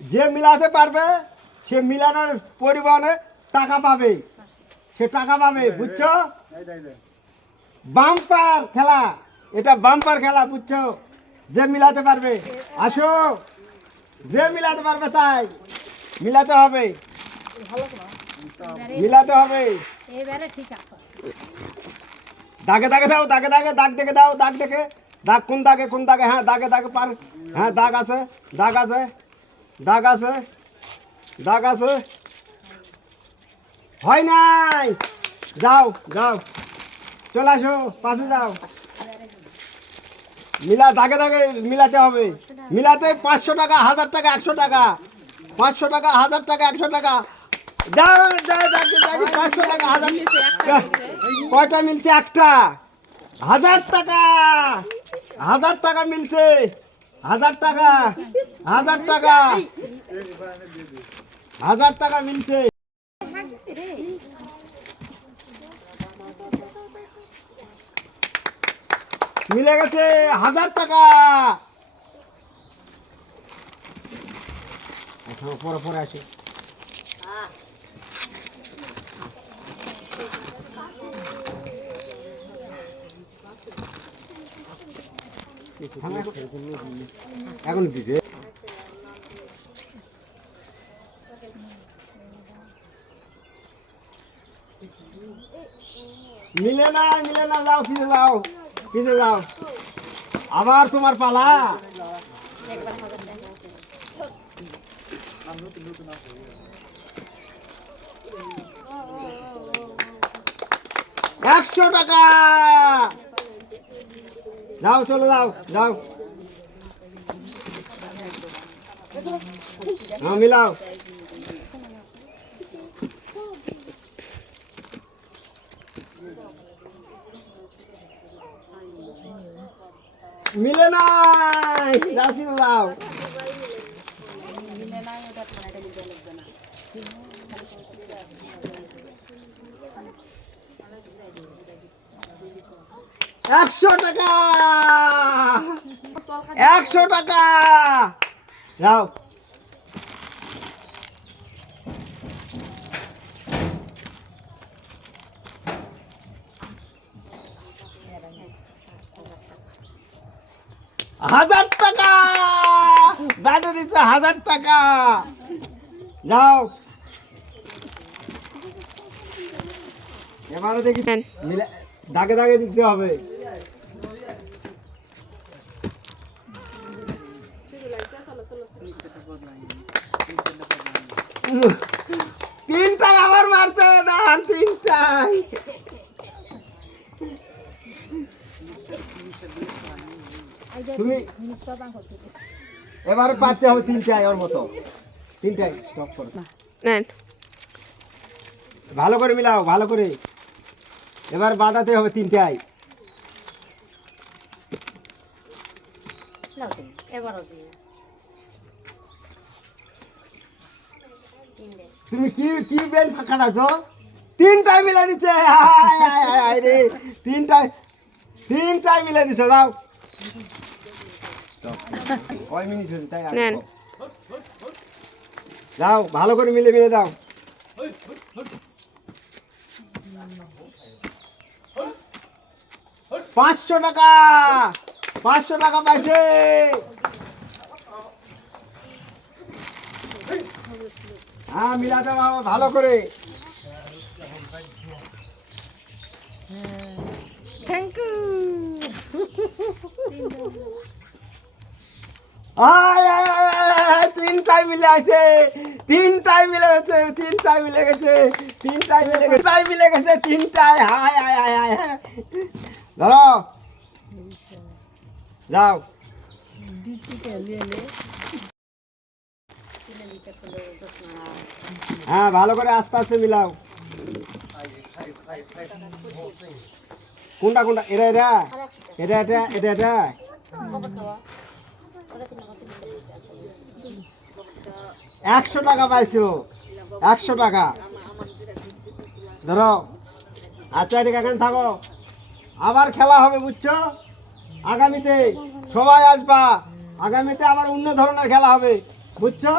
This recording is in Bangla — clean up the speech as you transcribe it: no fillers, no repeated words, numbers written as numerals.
যে মিলাতে পারবে সে মিলানোর পরিমাণে টাকা পাবে, সে টাকা পাবে, বুঝছো? বাম্পার খেলা, এটা বাম্পার খেলা, বুঝছো? যে মিলাতে পারবে আসো, যে মিলাতে পারবে তাই মিলাতে হবে, মিলাতে হবে। দাগে দাগে দাও, দাগে দাগে দাগ দেখে দাও, দাগ দেখে, দাগ কোন দাগে, কোন দাগে, হ্যাঁ দাগে দাগে পার, হ্যাঁ দাগ আছে, দাগ আছে, দাগ আছে, দাগ আছে, হয় নাই, যাও যাও, চলে আসো, পাশে যাও। মিলা, দাগে দাগে মিলাতে হবে, মিলাতে 500 টাকা, 1000 টাকা, 100 টাকা, 500 টাকা, 1000 টাকা, 100 টাকা, দাও দাও, 500 টাকা, 1000, কয়টা মিলছে? একটা, 1000 টাকা, 1000 টাকা মিলছে, 1000 টাকা, 1000 টাকা, 1000 টাকা মিলছে। মিলে গেছে 1000 টাকা। পরে পরে আসে, এখন দিছে, মিলে না, মিলে না, যাও পিছে যাও, পিছে যাও, আবার তোমার পালা। একশো টাকা, যাও চলে যাও, যাও, হ্যাঁ মিলাও, মিলে নাই, যাও ফিরে যাও। একশো টাকা, 100 টাকা, যাও। হাজার টাকা বাজে দিচ্ছে, 1000 টাকা, যাও। এবারে দেখি দাগে দাগে দিতে হবে। তিনটাই আবার মারছে না, তিনটাই। তুমি এবারে পারতে হবে তিনটাই, ওর মতো তিনটাই। স্টপ করো, ভালো করে মিলাও, ভালো করে, এবার বাঁধাতে হবে তিনটাই। তুমি কি কি বেল খাটাছো? তিনটাই মিলে দিচ্ছে, রে তিনটাই, তিনটাই মিলে দিচ্ছে, যাও। কয় মিনিট হয়েছে তাই, যাও ভালো করে মিলে মিলে দাও। 500 টাকা, 500 টাকা পাইছে। হ্যাঁ মিলাতে হবে ভালো করে। Thank you. তিনটাই মিলে আছে, তিনটাই মিলে গেছে, তিনটাই মিলে গেছে, তিনটাই মিলে গেছে, তিনটাই মিলে গেছে, তিনটাই। হায় হায় হায় হায় হায়, ধরো, যাও। হ্যাঁ ভালো করে আস্তে আস্তে মিলাও। কোনটা কোনটা? এটা এটা এটা এটা এটা এটা 100 টাকা পাইছো, 100 টাকা, ধরো। আচ্ছা ঠিক এখানে থাকো, আবার খেলা হবে, বুঝছো? আগামীতে সবাই আসবা, আগামীতে আবার অন্য ধরনের খেলা হবে, বুঝছো?